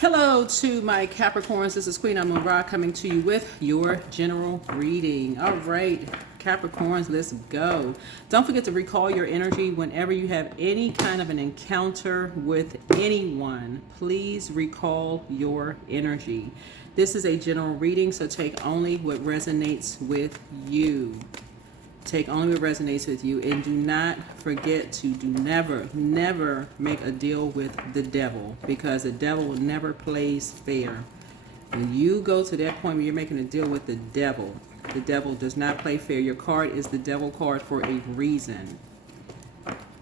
Hello to my Capricorns. This is Queen Amon-Ra coming to you with your general reading. All right, Capricorns, let's go. Don't forget to recall your energy whenever you have any kind of an encounter with anyone. Please recall your energy. This is a general reading, so take only what resonates with you. Take only what resonates with you, and do not forget to never make a deal with the devil, because the devil will never plays fair. When you go to that point where you're making a deal with the devil does not play fair. Your card is the devil card for a reason.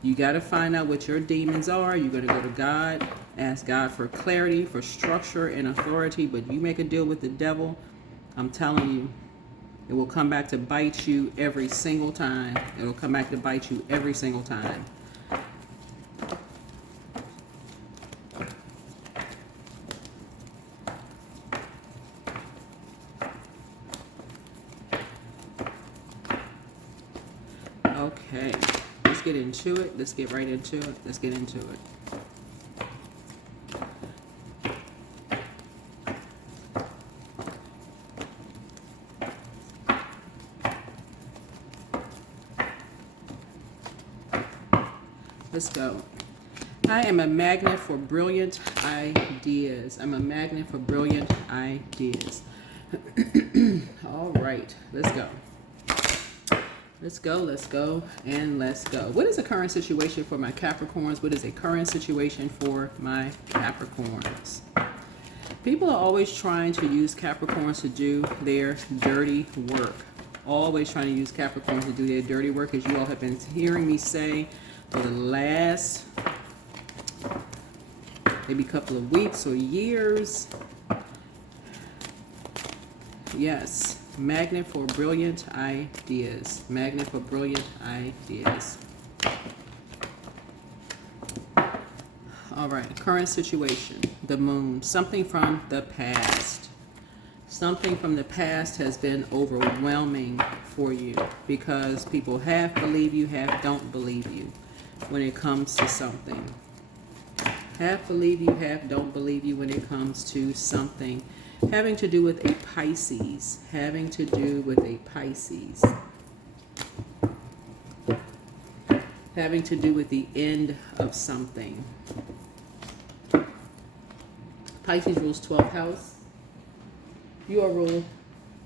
You got to find out what your demons are. You're going to go to God, ask God for clarity, for structure and authority, but you make a deal with the devil, I'm telling you, it will come back to bite you every single time. It will come back to bite you every single time. Okay, let's get into it. Let's get right into it. Let's get into it. Let's go. I am a magnet for brilliant ideas. I'm a magnet for brilliant ideas. All right, let's go. Let's go, let's go, and let's go. What is the current situation for my Capricorns? What is a current situation for my Capricorns? People are always trying to use Capricorns to do their dirty work. Always trying to use Capricorns to do their dirty work, as you all have been hearing me say for the last maybe couple of weeks or years. Yes, magnet for brilliant ideas. Magnet for brilliant ideas. All right, current situation, the moon, something from the past. Something from the past has been overwhelming for you, because people half believe you, half don't believe you when it comes to something. Half believe you, half don't believe you when it comes to something having to do with a Pisces. Having to do with a Pisces. Having to do with the end of something. Pisces rules 12th house. You all rule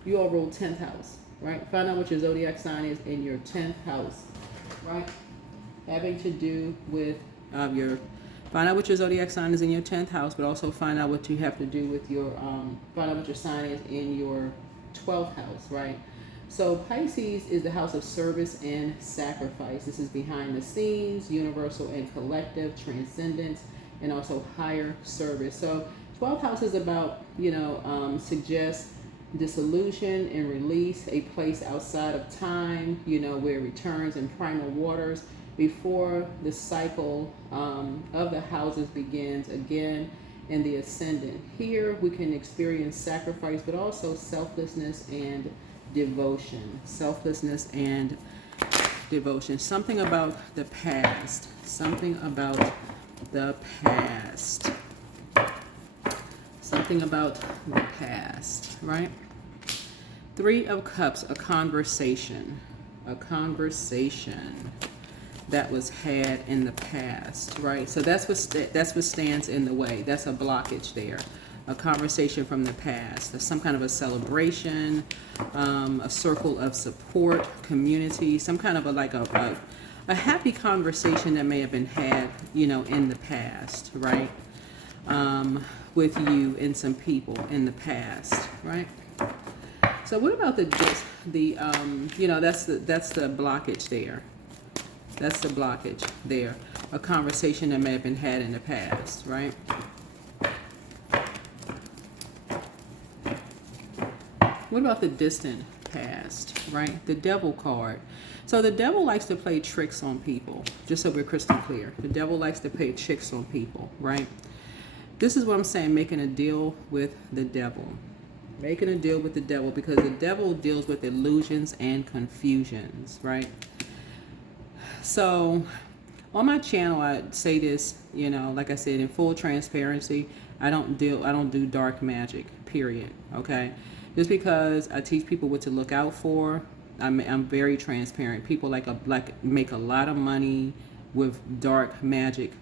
10th house, right? Find out what your zodiac sign is in your 10th house, right? Having to do with find out what your zodiac sign is in your 10th house, but also find out what you have to do with your, find out what your sign is in your 12th house, right? So Pisces is the house of service and sacrifice. This is behind the scenes, universal and collective, transcendence, and also higher service. So 12th house is about, suggest dissolution and release, a place outside of time, where it returns in primal waters before the cycle of the houses begins again in the ascendant. Here we can experience sacrifice, but also selflessness and devotion. Selflessness and devotion. Something about the past. Something about the past. Something about the past, right? 3 of Cups, a conversation. A conversation that was had in the past, right? So that's what stands in the way. That's a blockage there. A conversation from the past. There's some kind of a celebration, a circle of support, community, some kind of a happy conversation that may have been had, in the past, right? With you and some people in the past, right? So what about that's the blockage there. That's the blockage there. A conversation that may have been had in the past, right? What about the distant past, right? The devil card. So the devil likes to play tricks on people, just so we're crystal clear. The devil likes to play tricks on people, right? This is what I'm saying, making a deal with the devil. Making a deal with the devil, because the devil deals with illusions and confusions, right? So On my channel, I say this, you know, like I said, in full transparency, I don't do dark magic, period. Okay. Just because I teach people what to look out for, I'm very transparent. People like make a lot of money with dark magic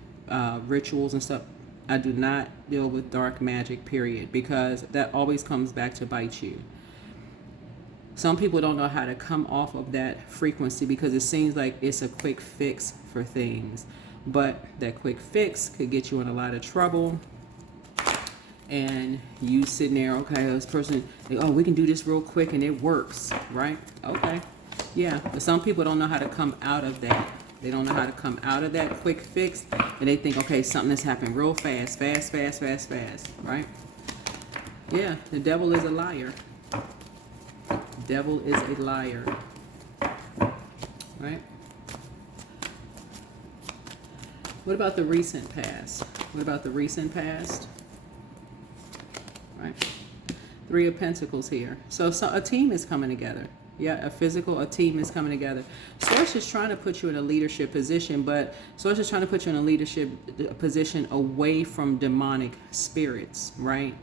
rituals and stuff. I do not deal with dark magic, period, because that always comes back to bite you. Some people don't know how to come off of that frequency because it seems like it's a quick fix for things. But that quick fix could get you in a lot of trouble. And you sitting there, okay, this person, oh, we can do this real quick and it works, right? Okay. Yeah, but some people don't know how to come out of that. They don't know how to come out of that quick fix, and they think, okay, something has happened real fast, right? Yeah, the devil is a liar. Devil is a liar, right? What about the recent past? What about the recent past? Right? Three of Pentacles here. So a team is coming together. Yeah, a team is coming together. Source is trying to put you in a leadership position, but Source is trying to put you in a leadership position away from demonic spirits, right?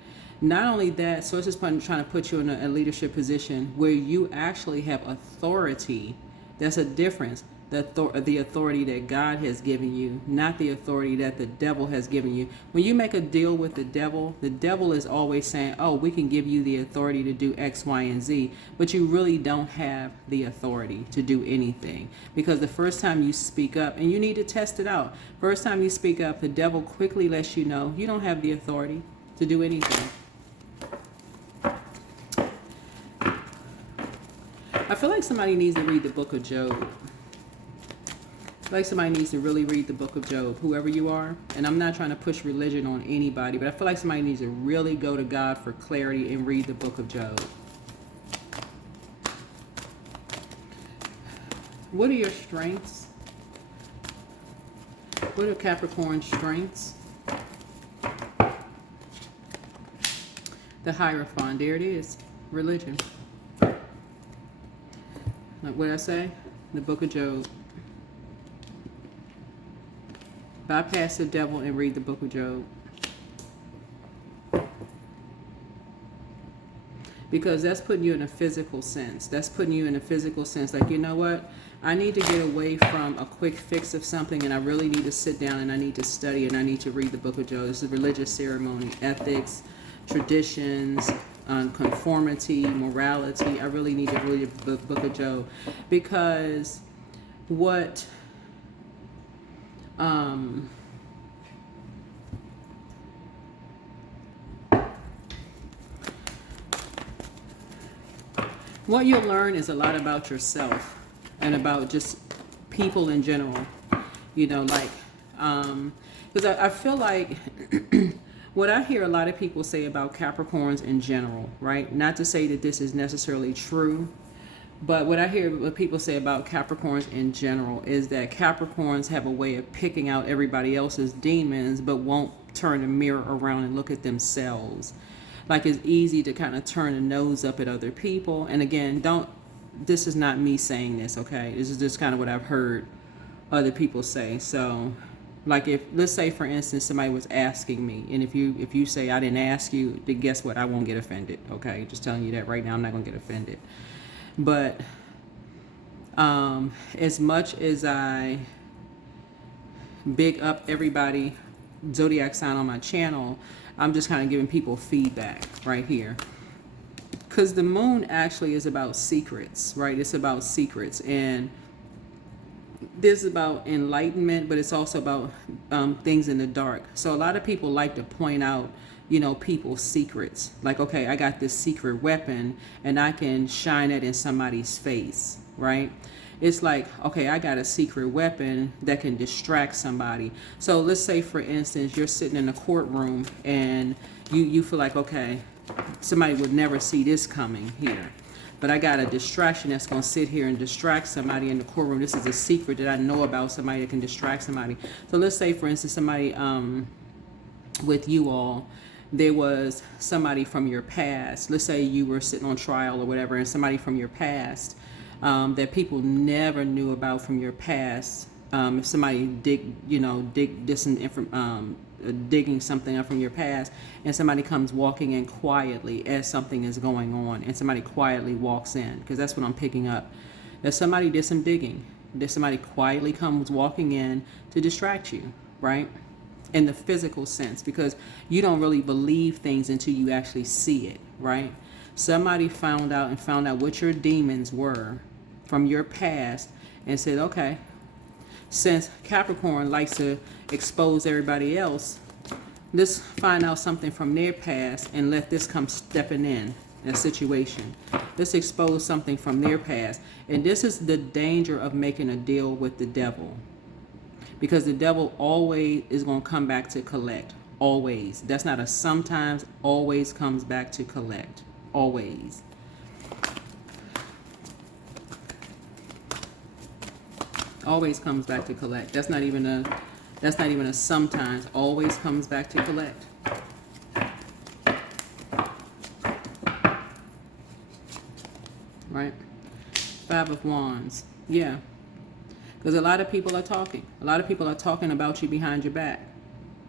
Not only that, Source is trying to put you in a leadership position where you actually have authority. That's a difference. The authority that God has given you, not the authority that the devil has given you. When you make a deal with the devil is always saying, oh, we can give you the authority to do X, Y, and Z, but you really don't have the authority to do anything. Because the first time you speak up, and you need to test it out, first time you speak up, the devil quickly lets you know you don't have the authority to do anything. I feel like somebody needs to read the book of Job. Like somebody needs to really read the book of Job, whoever you are. And I'm not trying to push religion on anybody, but I feel like somebody needs to really go to God for clarity and read the book of Job. What are your strengths? What are Capricorn's strengths? The Hierophant, there it is. Religion. Like what I say? The book of Job. Bypass the devil and read the book of Job. Because that's putting you in a physical sense. That's putting you in a physical sense. Like, you know what? I need to get away from a quick fix of something, and I really need to sit down and I need to study and I need to read the book of Job. This is religious ceremony, ethics, traditions, conformity, morality. I really need to read the book of Job. Because what... what you'll learn is a lot about yourself and about just people in general. You know, like, because I feel like what I hear a lot of people say about Capricorns in general, right? Not to say that this is necessarily true, but what I hear what people say about Capricorns in general is that Capricorns have a way of picking out everybody else's demons, but won't turn the mirror around and look at themselves. Like, it's easy to kind of turn a nose up at other people. And again, this is not me saying this, okay? This is just kind of what I've heard other people say. So, like, if, let's say, for instance, somebody was asking me, and if you say I didn't ask you, then guess what? I won't get offended, okay? Just telling you that right now, I'm not going to get offended. But as much as I big up everybody zodiac sign on my channel, I'm just kind of giving people feedback right here. Because the moon actually is about secrets, right? It's about secrets. And this is about enlightenment, but it's also about things in the dark. So a lot of people like to point out, you know, people's secrets. Like, okay, I got this secret weapon and I can shine it in somebody's face, right? It's like, okay, I got a secret weapon that can distract somebody. So let's say, for instance, you're sitting in a courtroom and you feel like, okay, somebody would never see this coming here. But I got a distraction that's going to sit here and distract somebody in the courtroom. This is a secret that I know about somebody that can distract somebody. So let's say, for instance, somebody with you all, there was somebody from your past. Let's say you were sitting on trial or whatever, and somebody from your past that people never knew about from your past if somebody digging something up from your past, and somebody comes walking in quietly as something is going on, and somebody quietly walks in, because that's what I'm picking up. That somebody did some digging. That somebody quietly comes walking in to distract you, right? In the physical sense, because you don't really believe things until you actually see it, right? Somebody found out what your demons were from your past and said, okay, since Capricorn likes to expose everybody else, let's find out something from their past and let this come stepping in a situation. Let's expose something from their past. And this is the danger of making a deal with the devil. Because the devil always is going to come back to collect. Always. That's not a sometimes. Always comes back to collect. Always. Always comes back to collect. That's not even a sometimes. Always comes back to collect. Right? 5 of Wands. Yeah. Because a lot of people are talking. A lot of people are talking about you behind your back.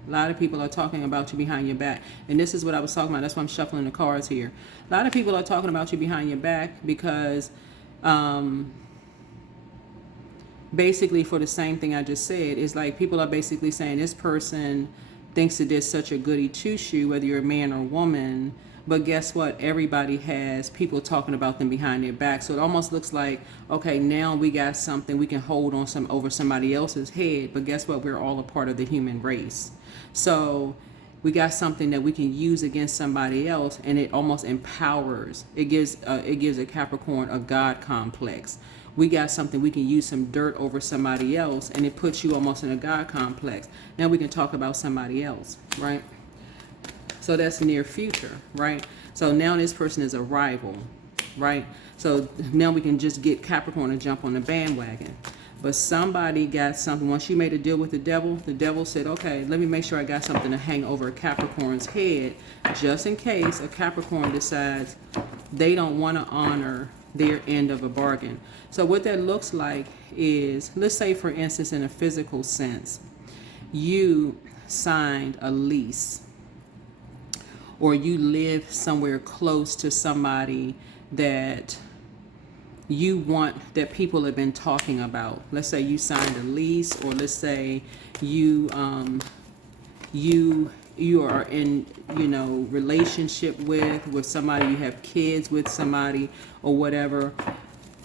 A lot of people are talking about you behind your back. And this is what I was talking about. That's why I'm shuffling the cards here. A lot of people are talking about you behind your back because basically for the same thing I just said. It's like people are basically saying this person thinks that they're such a goody two-shoe, whether you're a man or woman. But guess what? Everybody has people talking about them behind their back. So it almost looks like, okay, now we got something we can hold on over somebody else's head. But guess what? We're all a part of the human race. So we got something that we can use against somebody else, and it almost empowers. It gives a Capricorn a God complex. We got something we can use some dirt over somebody else, and it puts you almost in a God complex. Now we can talk about somebody else, right? So that's near future, right? So now this person is a rival, right? So now we can just get Capricorn to jump on the bandwagon. But somebody got something. Once you made a deal with the devil said, okay, let me make sure I got something to hang over a Capricorn's head, just in case a Capricorn decides they don't want to honor their end of a bargain. So what that looks like is, let's say, for instance, in a physical sense, you signed a lease, or you live somewhere close to somebody that you want, that people have been talking about. Let's say you signed a lease, or let's say you are in, relationship with somebody, you have kids with somebody or whatever.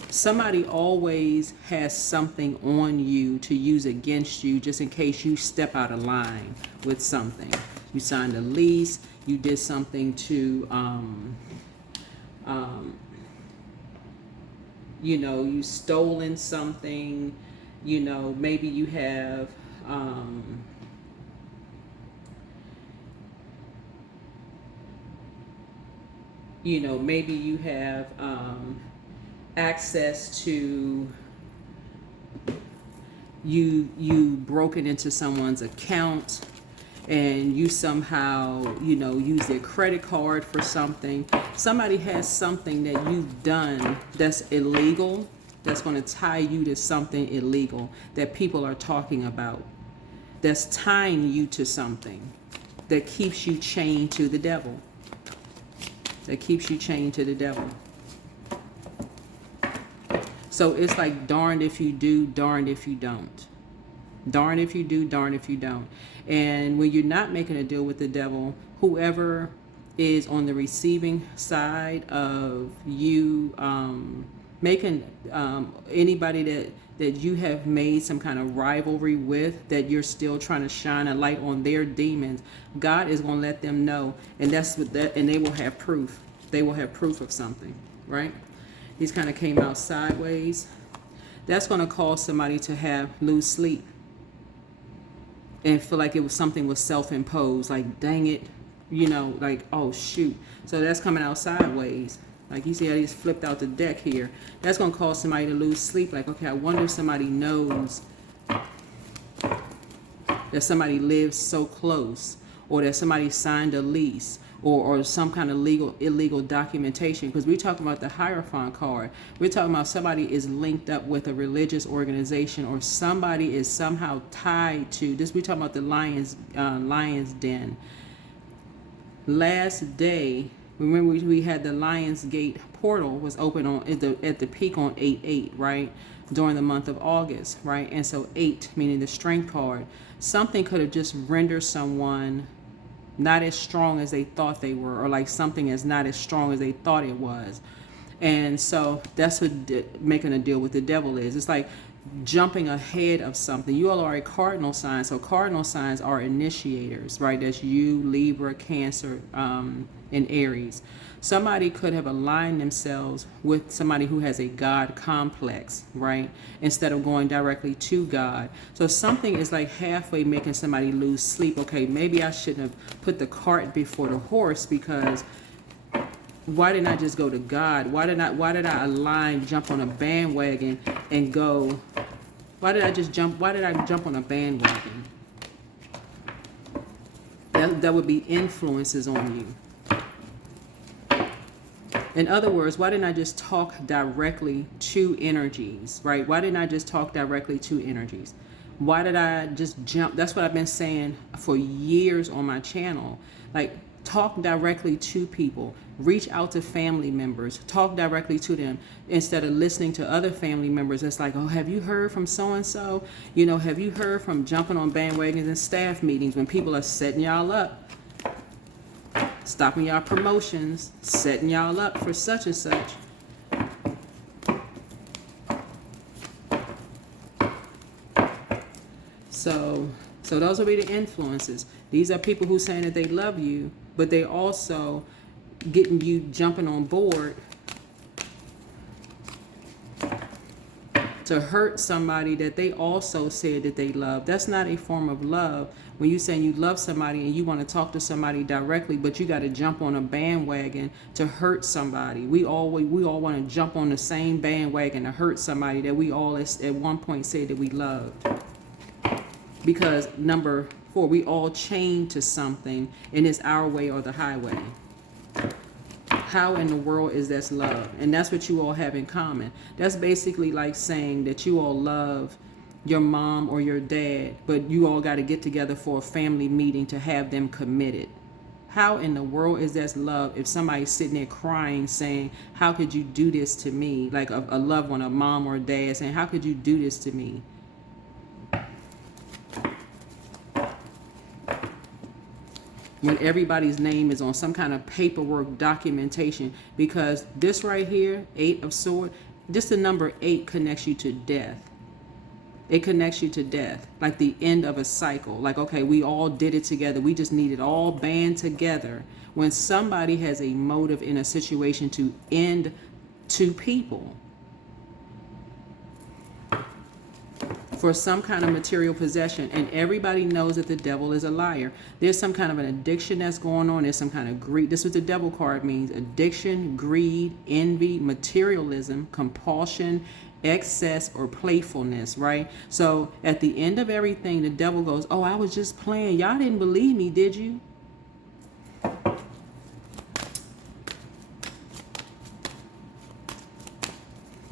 Somebody always has something on you to use against you, just in case you step out of line with something. You signed a lease, you did something to, you stolen something, maybe you have, maybe you have access to, you broken into someone's account, and you somehow, use their credit card for something. Somebody has something that you've done that's illegal, that's going to tie you to something illegal that people are talking about, that's tying you to something that keeps you chained to the devil. That keeps you chained to the devil. So it's like darned if you do, darned if you don't. Darned if you do, darned if you don't. And when you're not making a deal with the devil, whoever is on the receiving side of you making anybody that you have made some kind of rivalry with, that you're still trying to shine a light on their demons, God is going to let them know, and that's what and they will have proof. They will have proof of something, right? These kind of came out sideways. That's going to cause somebody to lose sleep and feel like it was something was self-imposed, like dang it, like oh shoot. So that's coming out sideways. Like you see how he's flipped out the deck here. That's going to cause somebody to lose sleep. Like, okay, I wonder if somebody knows that somebody lives so close, or that somebody signed a lease, or some kind of illegal documentation, because we're talking about the Hierophant card. We're talking about somebody is linked up with a religious organization, or somebody is somehow tied to this. We're talking about the lion's den. Last day, remember we had the Lion's Gate portal was open on at the peak on 8/8, right, during the month of August, right? And so 8, meaning the strength card, something could have just rendered someone not as strong as they thought they were, or like something is not as strong as they thought it was. And so that's what making a deal with the devil is. It's like jumping ahead of something. You all are a cardinal sign, so cardinal signs are initiators, right? That's you, Libra, Cancer, and Aries. Somebody could have aligned themselves with somebody who has a God complex, right? Instead of going directly to God. So something is like halfway making somebody lose sleep. Okay, maybe I shouldn't have put the cart before the horse, because why didn't I just go to God? Why did I jump on a bandwagon and go? Why did I jump on a bandwagon? That would be influences on you. In other words, why didn't I just talk directly to energies, right? Why didn't I just talk directly to energies? Why did I just jump? That's what I've been saying for years on my channel. Like, talk directly to people. Reach out to family members. Talk directly to them instead of listening to other family members. It's like, oh, have you heard from so-and-so? You know, have you heard from jumping on bandwagons and staff meetings when people are setting y'all up? Stopping y'all promotions, setting y'all up for such and such. So those will be the influences. These are people who saying that they love you, but they also getting you jumping on board to hurt somebody that they also said that they love. That's not a form of love. When you saying you love somebody and you want to talk to somebody directly, but you got to jump on a bandwagon to hurt somebody. We all want to jump on the same bandwagon to hurt somebody that we all at one point said that we loved. Because number 4, we all chained to something, and it's our way or the highway. How in the world is that love? And that's what you all have in common. That's basically like saying that you all love your mom or your dad, but you all got to get together for a family meeting to have them committed. How in the world is that love if somebody's sitting there crying saying, how could you do this to me? Like a loved one, a mom or a dad saying, how could you do this to me? When everybody's name is on some kind of paperwork documentation, because this right here, 8 of Swords, just the number 8 connects you to death. It connects you to death, like the end of a cycle. Like, okay, we all did it together. We just need it all band together. When somebody has a motive in a situation to end 2 people for some kind of material possession, and everybody knows that the devil is a liar. There's some kind of an addiction that's going on. There's some kind of greed. This is what the devil card means: addiction, greed, envy, materialism, compulsion, excess, or playfulness, right? So at the end of everything, the devil goes, oh, I was just playing. Y'all didn't believe me, did you?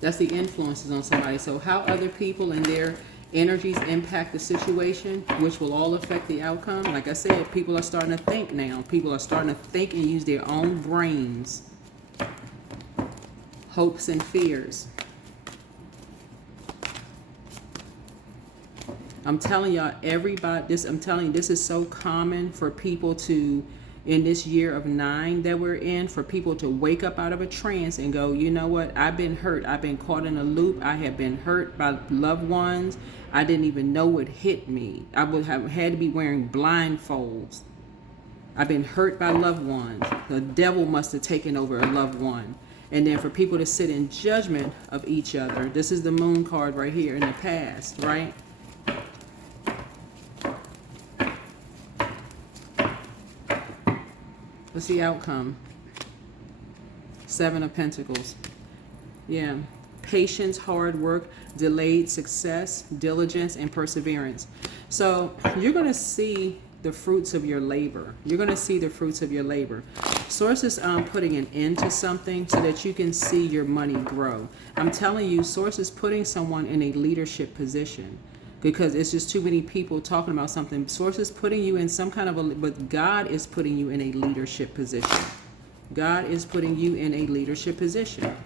That's the influences on somebody. So how other people and their energies impact the situation, which will all affect the outcome. Like I said, people are starting to think now. People are starting to think and use their own brains. Hopes and fears. I'm telling y'all, this is so common for people to, in this year of 9 that we're in, for people to wake up out of a trance and go, you know what, I've been hurt. I've been caught in a loop. I have been hurt by loved ones. I didn't even know it hit me. I would have had to be wearing blindfolds. I've been hurt by loved ones. The devil must have taken over a loved one. And then for people to sit in judgment of each other, this is the moon card right here in the past, right? What's the outcome? 7 of Pentacles. Yeah. Patience, hard work, delayed success, diligence, and perseverance. So you're going to see the fruits of your labor. You're going to see the fruits of your labor. Source is putting an end to something so that you can see your money grow. I'm telling you, Source is putting someone in a leadership position because it's just too many people talking about something. Source is putting you in some kind of a, but God is putting you in a leadership position. God is putting you in a leadership position.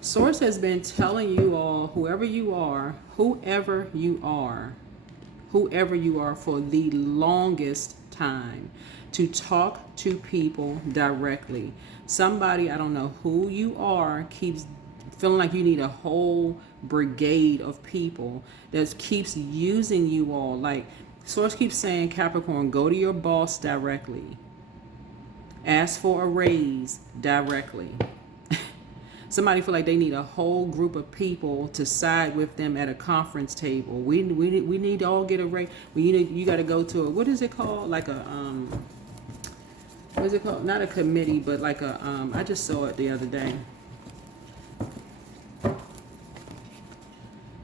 Source has been telling you all, whoever you are for the longest time, to talk to people directly. Somebody, I don't know who you are, keeps feeling like you need a whole brigade of people that keeps using you all. Like, Source keeps saying, Capricorn, go to your boss directly. Ask for a raise directly. Somebody feel like they need a whole group of people to side with them at a conference table. We need to all get a raise. You got to go to a, what is it called? Like a what is it called? Not a committee, but like a I just saw it the other day.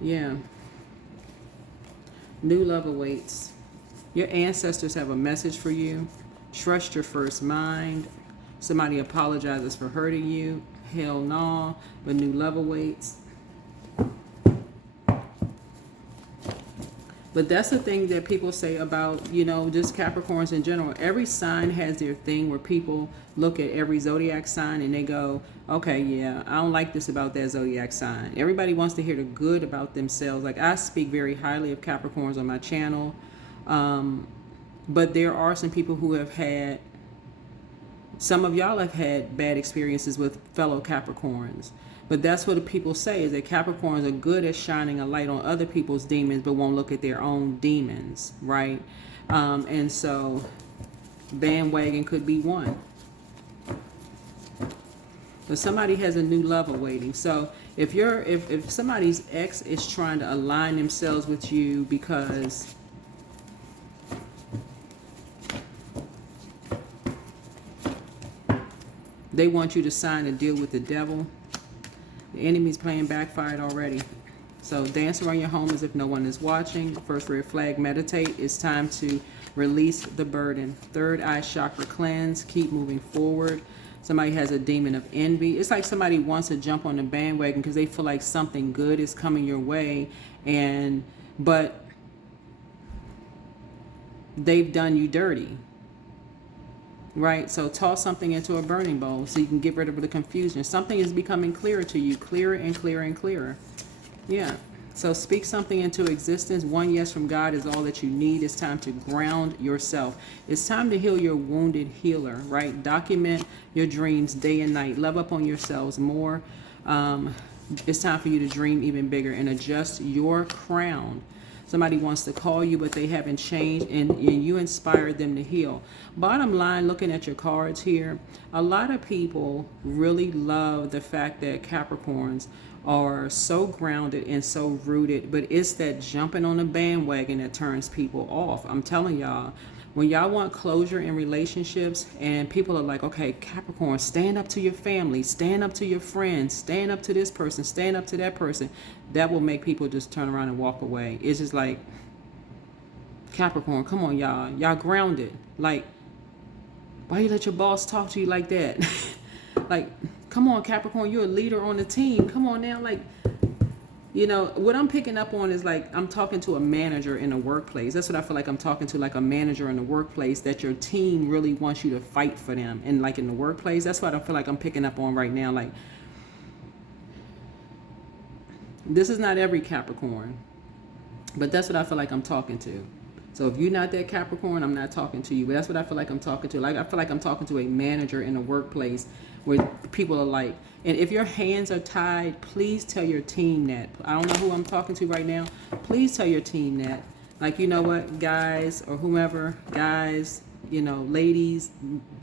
Yeah. New love awaits. Your ancestors have a message for you. Trust your first mind. Somebody apologizes for hurting you. Hell no, but new love awaits. But that's the thing that people say about, just Capricorns in general. Every sign has their thing where people look at every zodiac sign and they go, okay, yeah, I don't like this about that zodiac sign. Everybody wants to hear the good about themselves. Like, I speak very highly of Capricorns on my channel. But there are some people who have had, some of y'all have had bad experiences with fellow Capricorns. But that's what the people say, is that Capricorns are good at shining a light on other people's demons, but won't look at their own demons, right? And so bandwagon could be one. But somebody has a new love awaiting. So if somebody's ex is trying to align themselves with you because they want you to sign a deal with the devil, the enemy's playing backfired already. So dance around your home as if no one is watching. First red flag, meditate. It's time to release the burden. Third eye chakra cleanse. Keep moving forward. Somebody has a demon of envy. It's like somebody wants to jump on the bandwagon because they feel like something good is coming your way, but they've done you dirty. Right? So toss something into a burning bowl so you can get rid of the confusion. Something is becoming clearer to you, clearer and clearer and clearer. Yeah. So speak something into existence. One yes from God is all that you need. It's time to ground yourself. It's time to heal your wounded healer, right? Document your dreams day and night. Love up on yourselves more. It's time for you to dream even bigger and adjust your crown. Somebody wants to call you, but they haven't changed, and you inspired them to heal. Bottom line, looking at your cards here, a lot of people really love the fact that Capricorns are so grounded and so rooted, but it's that jumping on the bandwagon that turns people off. I'm telling y'all, when y'all want closure in relationships and people are like, okay, Capricorn, stand up to your family, stand up to your friends, stand up to this person, stand up to that person, that will make people just turn around and walk away. It's just like, Capricorn, come on, y'all grounded. Like, why you let your boss talk to you like that? Like, come on, Capricorn, you're a leader on the team. Come on now, like, what I'm picking up on is like, I'm talking to a manager in a workplace. That's what I feel like I'm talking to, like a manager in the workplace, that your team really wants you to fight for them. And like in the workplace, that's what I feel like I'm picking up on right now. Like, this is not every Capricorn, but that's what I feel like I'm talking to. So if you're not that Capricorn, I'm not talking to you. But that's what I feel like I'm talking to. Like, I feel like I'm talking to a manager in a workplace where people are like, and if your hands are tied, please tell your team that. I don't know who I'm talking to right now. Please tell your team that. Like, you know what, guys, or whomever, guys, ladies,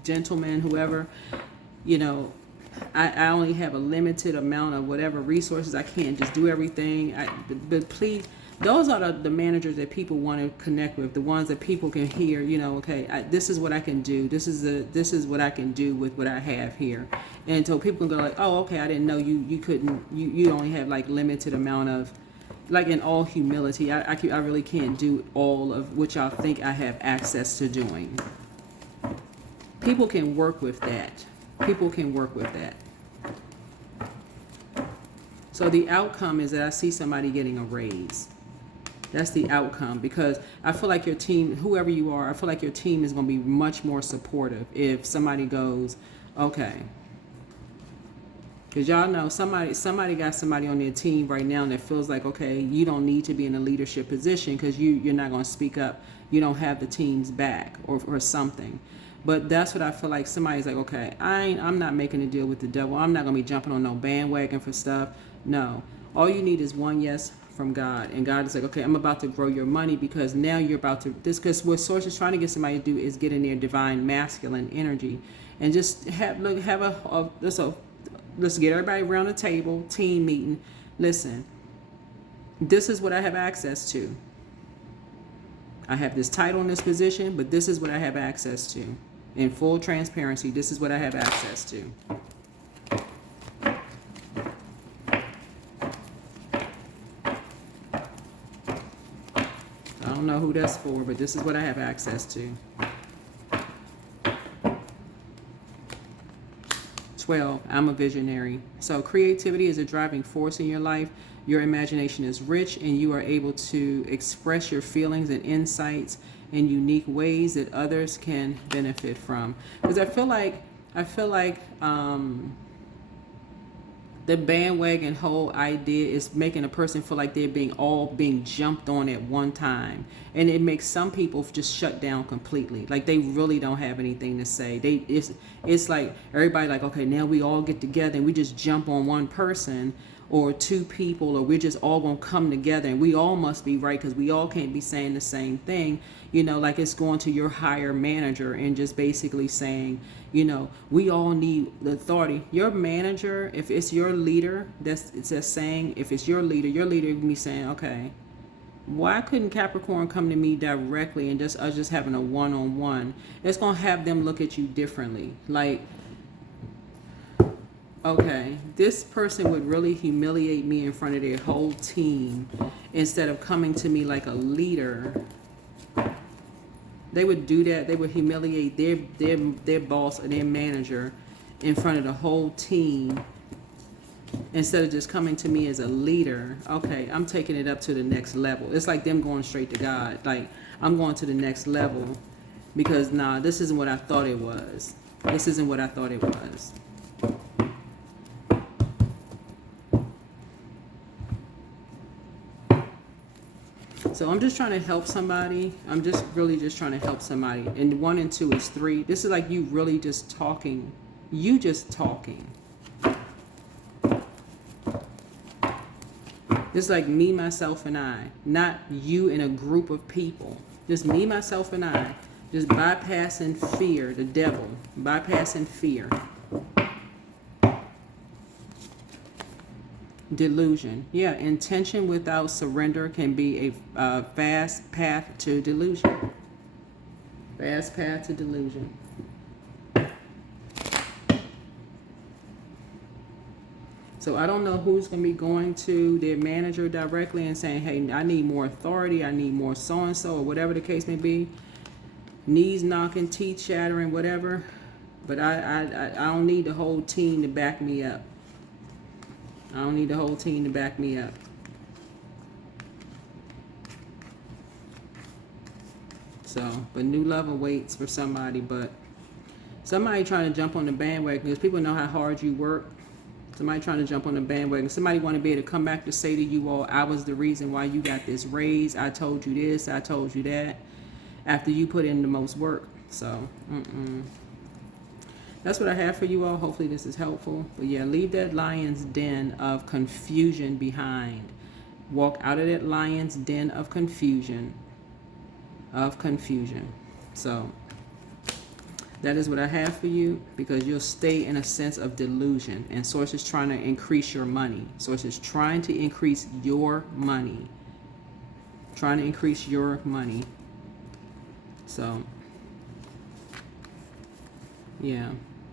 gentlemen, whoever, I only have a limited amount of whatever resources. I can't just do everything. But please, Those are the managers that people want to connect with, the ones that people can hear, you know, okay, this is what I can do. This is what I can do with what I have here. And so people can go like, oh, okay, I didn't know you couldn't, you only have like limited amount of, like in all humility, I really can't do all of what y'all think I have access to doing. People can work with that. People can work with that. So the outcome is that I see somebody getting a raise. That's the outcome, because I feel like your team, whoever you are, I feel like your team is going to be much more supportive if somebody goes, okay. Because y'all know somebody got somebody on their team right now that feels like, okay, you don't need to be in a leadership position because you're not going to speak up. You don't have the team's back or something. But that's what I feel like. Somebody's like, okay, I'm not making a deal with the devil. I'm not going to be jumping on no bandwagon for stuff. No. All you need is one yes from God. And God is like, okay, I'm about to grow your money because now you're about to, because what Source is trying to get somebody to do is get in their divine masculine energy and just let's get everybody around the table, team meeting. Listen, this is what I have access to. I have this title in this position, but this is what I have access to. In full transparency, this is what I have access to. I don't know who that's for, but this is what I have access to. 12, I'm a visionary. So creativity is a driving force in your life. Your imagination is rich and you are able to express your feelings and insights in unique ways that others can benefit from. Because I feel like the bandwagon whole idea is making a person feel like they're being jumped on at one time, and it makes some people just shut down completely. Like they really don't have anything to say. It's like everybody like, okay, now we all get together and we just jump on one person or two people, or we're just all gonna come together and we all must be right because we all can't be saying the same thing. You know, like it's going to your higher manager and just basically saying, you know, we all need the authority. Your manager, if it's your leader, it's just saying, if it's your leader would be saying, okay, why couldn't Capricorn come to me directly and us just having a one-on-one? It's gonna have them look at you differently. Like, okay, this person would really humiliate me in front of their whole team instead of coming to me like a leader. They would do that. They would humiliate their boss or their manager in front of the whole team instead of just coming to me as a leader. Okay, I'm taking it up to the next level. It's like them going straight to God. Like, I'm going to the next level because, nah, this isn't what I thought it was. This isn't what I thought it was. So I'm just trying to help somebody. I'm just really just trying to help somebody. And 1 and 2 is 3. This is like you really just talking. You just talking. It's like me, myself, and I. Not you in a group of people. Just me, myself, and I. Just bypassing fear, the devil. Bypassing fear. Delusion. Yeah, intention without surrender can be a fast path to delusion. Fast path to delusion. So I don't know who's going to be going to their manager directly and saying, hey, I need more authority, I need more so-and-so, or whatever the case may be. Knees knocking, teeth shattering, whatever. But I don't need the whole team to back me up. I don't need the whole team to back me up. So, but new love awaits for somebody, but somebody trying to jump on the bandwagon because people know how hard you work. Somebody trying to jump on the bandwagon. Somebody want to be able to come back to say to you all, I was the reason why you got this raise. I told you this, I told you that. After you put in the most work. So, that's what I have for you all. Hopefully this is helpful. But yeah, leave that lion's den of confusion behind. Walk out of that lion's den of confusion. So that is what I have for you, because you'll stay in a sense of delusion. And Source is trying to increase your money. Source is trying to increase your money. trying to increase your money. So, yeah.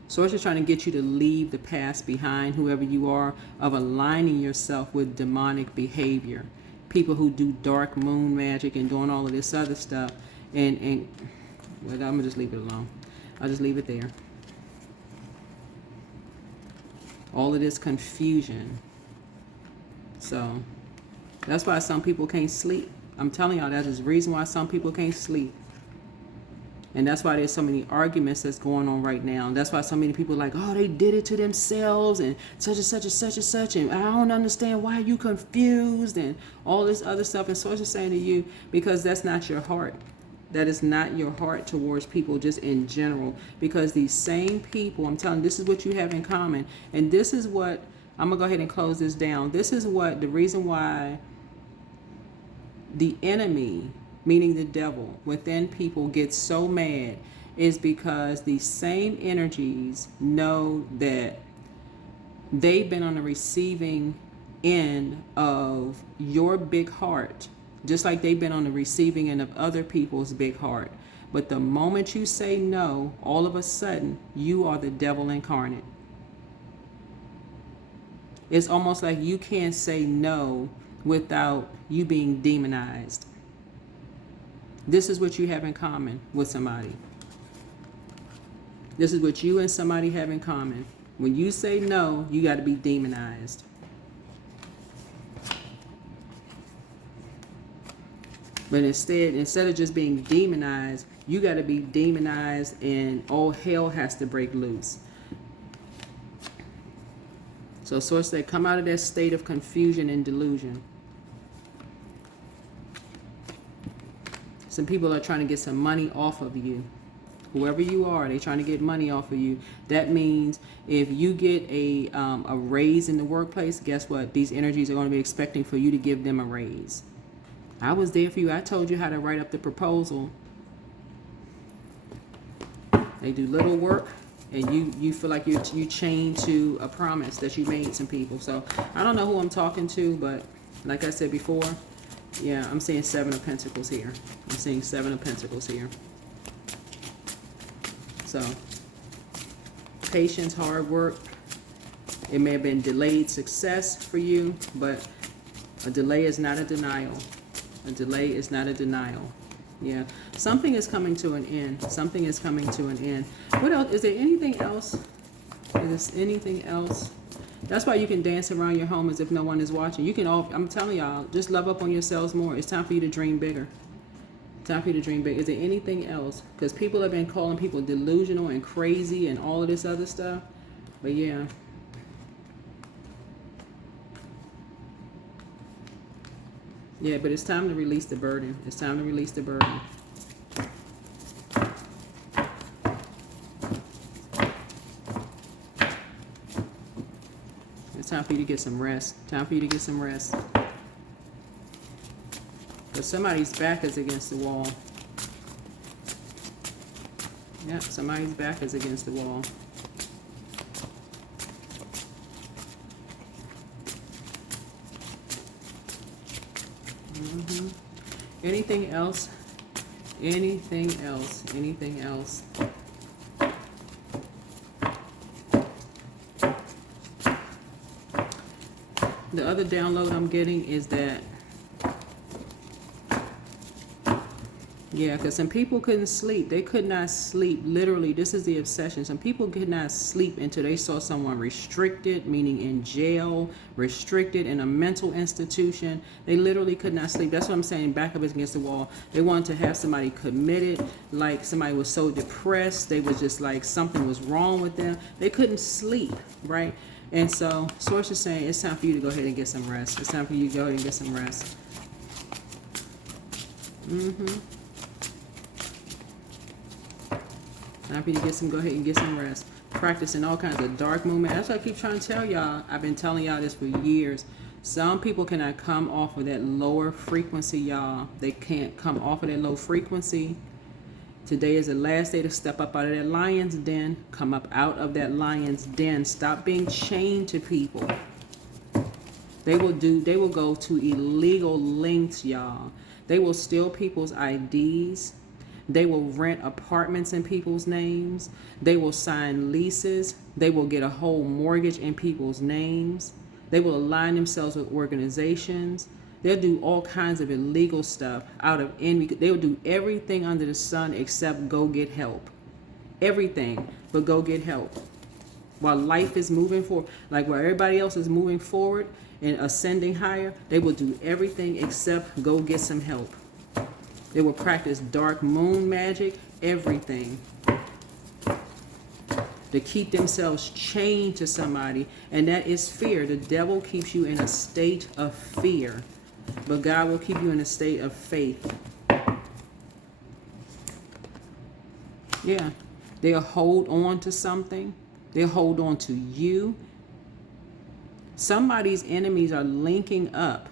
Source is trying to get you to leave the past behind, whoever you are, of aligning yourself with demonic behavior. People who do dark moon magic and doing all of this other stuff. And well, I'm going to just leave it alone. I'll just leave it there. All of this confusion. So, that's why some people can't sleep. I'm telling y'all, that is the reason why some people can't sleep. And that's why there's so many arguments that's going on right now. And that's why so many people are like, oh, they did it to themselves and such and such and such and such. And I don't understand why you confused and all this other stuff. And Source is saying to you, because that's not your heart. That is not your heart towards people just in general. Because these same people, I'm telling you, this is what you have in common. And this is what, I'm going to go ahead and close this down. This is what, the reason why the enemy, meaning the devil, within people gets so mad is because these same energies know that they've been on the receiving end of your big heart, just like they've been on the receiving end of other people's big heart. But the moment you say no, all of a sudden, you are the devil incarnate. It's almost like you can't say no without you being demonized. This is what you have in common with somebody. This is what you and somebody have in common. When you say no, you got to be demonized. But instead of just being demonized, you got to be demonized and all hell has to break loose. So Source said, come out of that state of confusion and delusion. Some people are trying to get some money off of you. Whoever you are, they're trying to get money off of you. That means if you get a raise in the workplace, guess what? These energies are going to be expecting for you to give them a raise. I was there for you. I told you how to write up the proposal. They do little work, and you feel like you chained to a promise that you made some people. So I don't know who I'm talking to, but like I said before, yeah, I'm seeing 7 of Pentacles here. I'm seeing 7 of Pentacles here. So, patience, hard work. It may have been delayed success for you, but a delay is not a denial. A delay is not a denial. Yeah, something is coming to an end. Something is coming to an end. What else? Is there anything else? Is there anything else? That's why you can dance around your home as if no one is watching. You can all, I'm telling y'all, just love up on yourselves more. It's time for you to dream bigger. Time for you to dream big. Is there anything else? Because people have been calling people delusional and crazy and all of this other stuff. But yeah. Yeah, but it's time to release the burden. It's time to release the burden. It's time for you to get some rest. Time for you to get some rest. Because somebody's back is against the wall. Yep, somebody's back is against the wall. Anything else? Anything else? Anything else? The other download I'm getting is that, yeah, because some people couldn't sleep. They could not sleep. Literally, this is the obsession. Some people could not sleep until they saw someone restricted, meaning in jail, restricted in a mental institution. They literally could not sleep. That's what I'm saying, back up against the wall. They wanted to have somebody committed, like somebody was so depressed. They was just like something was wrong with them. They couldn't sleep, right? And so, Source is saying it's time for you to go ahead and get some rest. It's time for you to go ahead and get some rest. Time for you to go ahead and get some rest. Practicing all kinds of dark movement. That's what I keep trying to tell y'all. I've been telling y'all this for years. Some people cannot come off of that lower frequency, y'all. They can't come off of that low frequency. Today is the last day to step up out of that lion's den. Come up out of that lion's den. Stop being chained to people. They will go to illegal lengths, y'all, They will steal people's IDs. They will rent apartments in people's names. They will sign leases. They will get a whole mortgage in people's names. They will align themselves with organizations. They'll do all kinds of illegal stuff out of envy. They will do everything under the sun except go get help. Everything but go get help. While life is moving forward, like while everybody else is moving forward and ascending higher, they will do everything except go get some help. They will practice dark moon magic, everything, to keep themselves chained to somebody, and that is fear. The devil keeps you in a state of fear, but God will keep you in a state of faith. Yeah, they'll hold on to something. They'll hold on to you. Somebody's enemies are linking up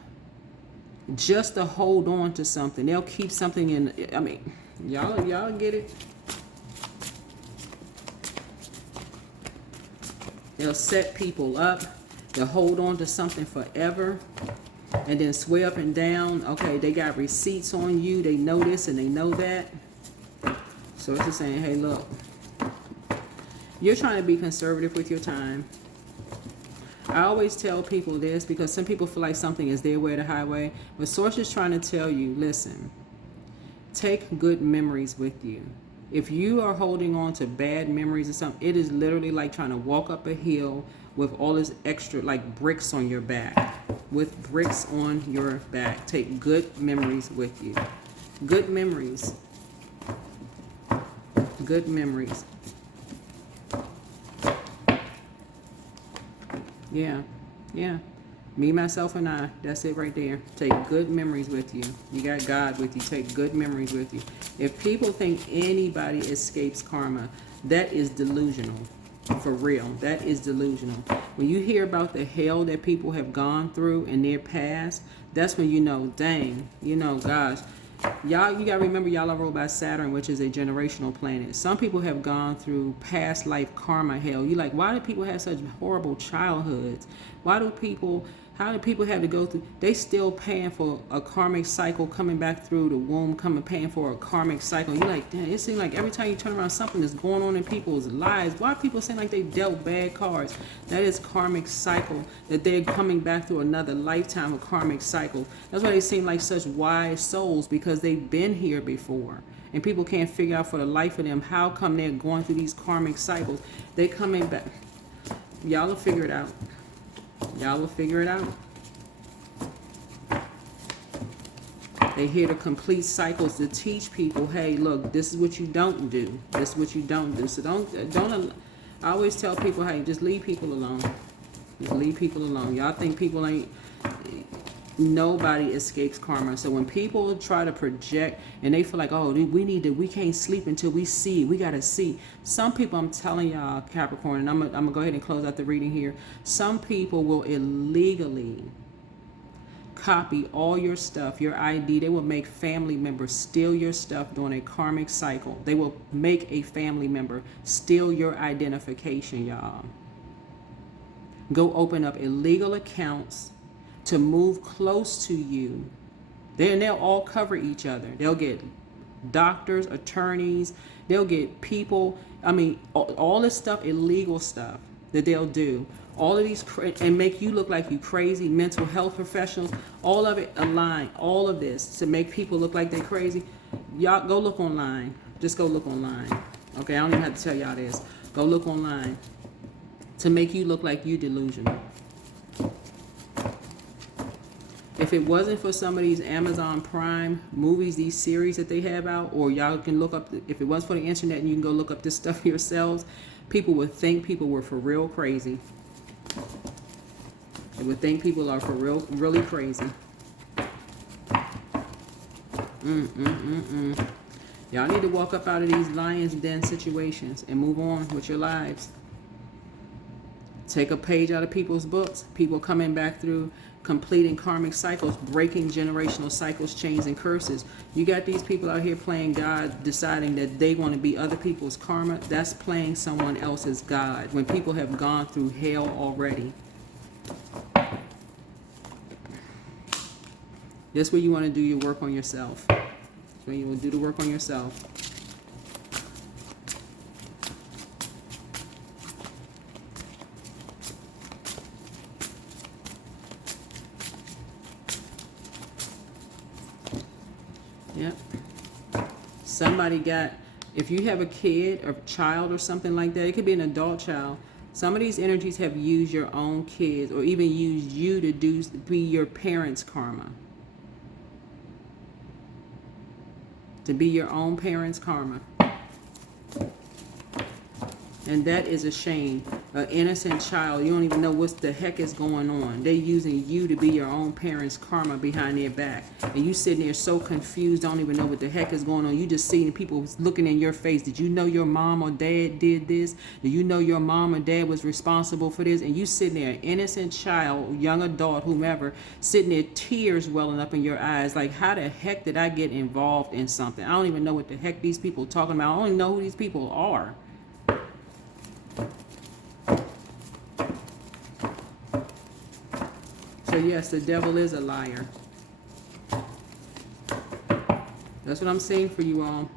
just to hold on to something. They'll keep something in. I mean, y'all get it? They'll set people up. They'll hold on to something forever and then swear up and down. Okay, they got receipts on you. They know this and they know that. So it's just saying, hey, look, you're trying to be conservative with your time. I always tell people this because some people feel like something is their way or the highway. But Source is trying to tell you, listen, take good memories with you. If you are holding on to bad memories or something, it is literally like trying to walk up a hill with all this extra, like bricks on your back. With bricks on your back. Take good memories with you. Good memories. Good memories. Yeah, yeah. Me, myself, and I. That's it right there. Take good memories with you. You got God with you. Take good memories with you. If people think anybody escapes karma, that is delusional. For real. That is delusional. When you hear about the hell that people have gone through in their past, that's when you know, dang, you know, gosh. Y'all, you got to remember, y'all are ruled by Saturn, which is a generational planet. Some people have gone through past life karma hell. You like, why do people have such horrible childhoods? How do people have to go through? They still paying for a karmic cycle, coming back through the womb, paying for a karmic cycle. You like, damn, it seems like every time you turn around, something is going on in people's lives. Why are people saying like they dealt bad cards? That is karmic cycle, that they're coming back through another lifetime of karmic cycle. That's why they seem like such wise souls, because they've been here before. And people can't figure out for the life of them how come they're going through these karmic cycles. They coming back. Y'all will figure it out. Y'all will figure it out. They here to complete cycles to teach people, hey, look, this is what you don't do. This is what you don't do. So don't. I always tell people, hey, just leave people alone. Just leave people alone. Y'all think people ain't. Nobody escapes karma. So when people try to project and they feel like, oh, we can't sleep until we see. We gotta see. Some people, I'm telling y'all, Capricorn, and I'm gonna go ahead and close out the reading here. Some people will illegally copy all your stuff, your ID. They will make family members steal your stuff during a karmic cycle. They will make a family member steal your identification, y'all. Go open up illegal accounts to move close to you. They'll all cover each other. They'll get doctors, attorneys, they'll get people, I mean, all this stuff, illegal stuff that they'll do. All of these, and make you look like you crazy, mental health professionals, all of it align, all of this to make people look like they're crazy. Y'all go look online. Just go look online. Okay, I don't even have to tell y'all this. Go look online to make you look like you delusional. If it wasn't for some of these Amazon Prime movies, these series that they have out, or y'all can look up, if it wasn't for the internet and you can go look up this stuff yourselves, people would think people were for real crazy. They would think people are for real, really crazy. Y'all need to walk up out of these lion's den situations and move on with your lives. Take a page out of people's books. People coming back through, completing karmic cycles, breaking generational cycles, chains, and curses. You got these people out here playing God, deciding that they want to be other people's karma. That's playing someone else's God when people have gone through hell already. That's where you want to do your work on yourself. That's where you will do the work on yourself. Yep. Somebody got, if you have a kid or child or something like that, it could be an adult child. Some of these energies have used your own kids or even used you to be your parents' karma. To be your own parents' karma. And that is a shame. An innocent child, you don't even know what the heck is going on. They're using you to be your own parents' karma behind their back. And you sitting there so confused, don't even know what the heck is going on. You just seeing people looking in your face. Did you know your mom or dad did this? Did you know your mom or dad was responsible for this? And you sitting there, an innocent child, young adult, whomever, sitting there, tears welling up in your eyes. Like, how the heck did I get involved in something? I don't even know what the heck these people are talking about. I don't even know who these people are. So yes, the devil is a liar. That's what I'm saying for you all.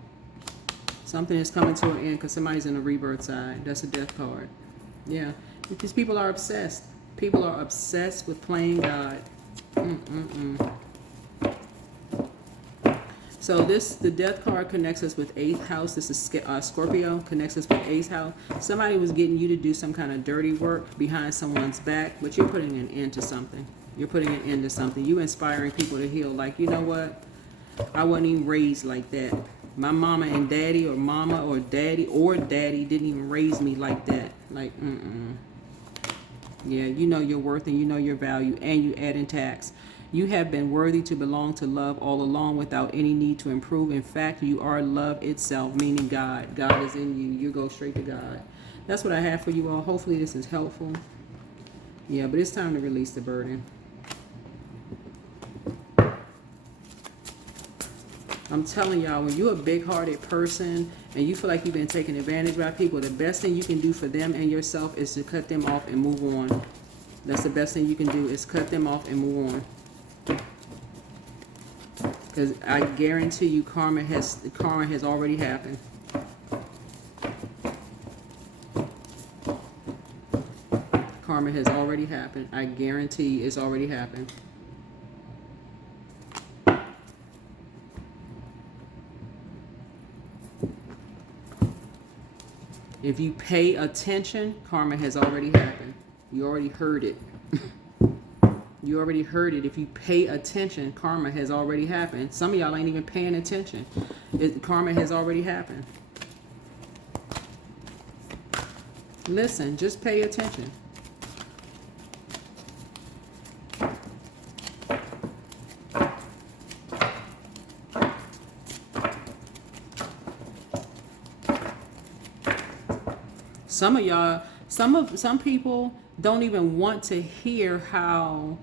Something is coming to an end because somebody's in the rebirth side. That's a death card. Yeah. Because people are obsessed. People are obsessed with playing God. So the death card connects us with 8th house. This is Scorpio, connects us with 8th house. Somebody was getting you to do some kind of dirty work behind someone's back, but you're putting an end to something. You're putting an end to something. You're inspiring people to heal. Like, you know what? I wasn't even raised like that. My mama and daddy or mama or daddy didn't even raise me like that. Like, Yeah, you know your worth and you know your value, and you add in tax. You have been worthy to belong to love all along without any need to improve. In fact, you are love itself, meaning God. God is in you. You go straight to God. That's what I have for you all. Hopefully this is helpful. Yeah, but it's time to release the burden. I'm telling y'all, when you're a big-hearted person and you feel like you've been taken advantage by people, the best thing you can do for them and yourself is to cut them off and move on. That's the best thing you can do, is cut them off and move on. Because I guarantee you karma has already happened. Karma has already happened. I guarantee it's already happened. If you pay attention, karma has already happened. You already heard it. You already heard it. If you pay attention, karma has already happened. Some of y'all ain't even paying attention. Karma has already happened. Listen, just pay attention. Some of y'all, some people don't even want to hear how,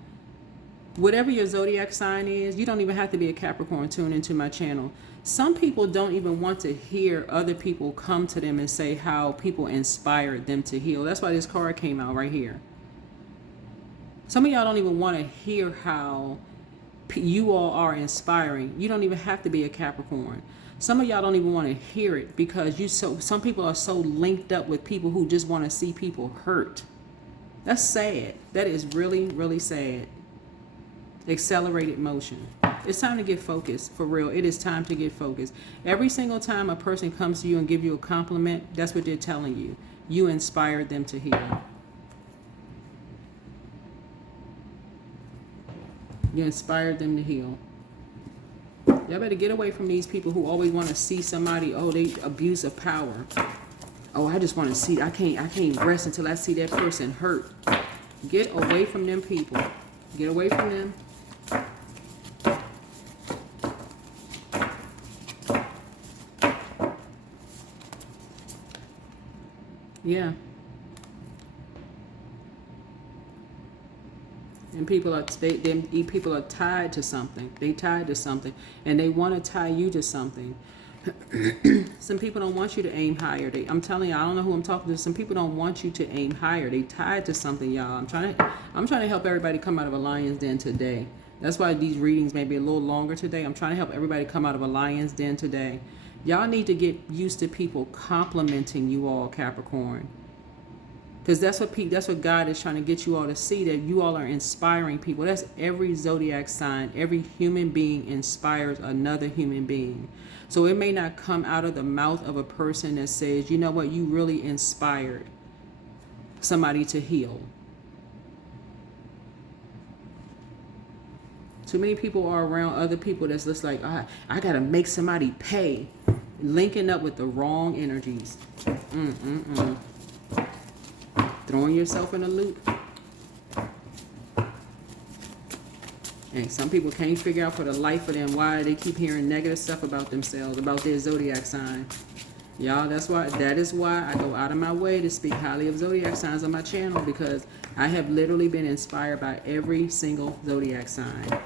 whatever your zodiac sign is, you don't even have to be a Capricorn, tune into my channel. Some people don't even want to hear other people come to them and say how people inspired them to heal. That's why this card came out right here. Some of y'all don't even want to hear how you all are inspiring. You don't even have to be a Capricorn. Some of y'all don't even want to hear it because some people are so linked up with people who just want to see people hurt. That's sad. That is really, really sad. Accelerated motion. It's time to get focused, for real. It is time to get focused. Every single time a person comes to you and give you a compliment, that's what they're telling you. You inspired them to heal. You inspired them to heal. Y'all better get away from these people who always want to see somebody, oh, they abuse of power. Oh, I just want to see, I can't rest until I see that person hurt. Get away from them people. Get away from them. Yeah. And people are people are tied to something. They tied to something, and they want to tie you to something. Some people don't want you to aim higher. I'm telling you, I don't know who I'm talking to. Some people don't want you to aim higher. They tied to something, y'all. I'm trying to help everybody come out of a lion's den today. That's why these readings may be a little longer today. I'm trying to help everybody come out of a lion's den today. Y'all need to get used to people complimenting you all, Capricorn. Because that's what God is trying to get you all to see, that you all are inspiring people. That's every zodiac sign. Every human being inspires another human being. So it may not come out of the mouth of a person that says, you know what, you really inspired somebody to heal. Too many people are around other people that's just like, I got to make somebody pay. Linking up with the wrong energies. Throwing yourself in a loop. And some people can't figure out for the life of them why they keep hearing negative stuff about themselves, about their zodiac sign. Y'all, that is why I go out of my way to speak highly of zodiac signs on my channel, because I have literally been inspired by every single zodiac sign.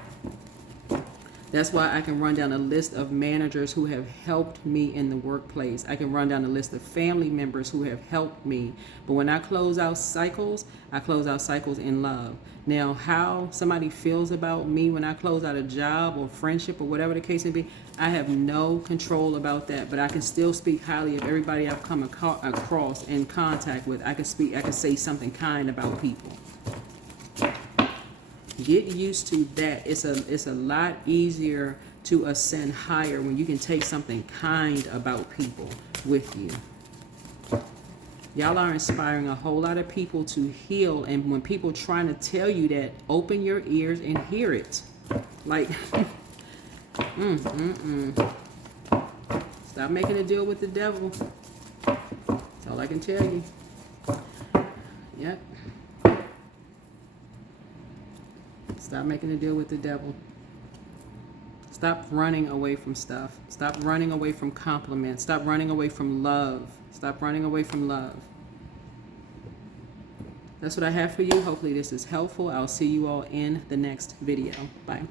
That's why I can run down a list of managers who have helped me in the workplace. I can run down a list of family members who have helped me. But when I close out cycles, I close out cycles in love. Now, how somebody feels about me when I close out a job or friendship or whatever the case may be, I have no control about that. But I can still speak highly of everybody I've come across in contact with. I can say something kind about people. Get used to that. It's a lot easier to ascend higher when you can take something kind about people with you. Y'all are inspiring a whole lot of people to heal, and when people trying to tell you that, open your ears and hear it. Like, Stop making a deal with the devil. That's all I can tell you. Yep. Stop making a deal with the devil. Stop running away from stuff. Stop running away from compliments. Stop running away from love. Stop running away from love. That's what I have for you. Hopefully this is helpful. I'll see you all in the next video. Bye.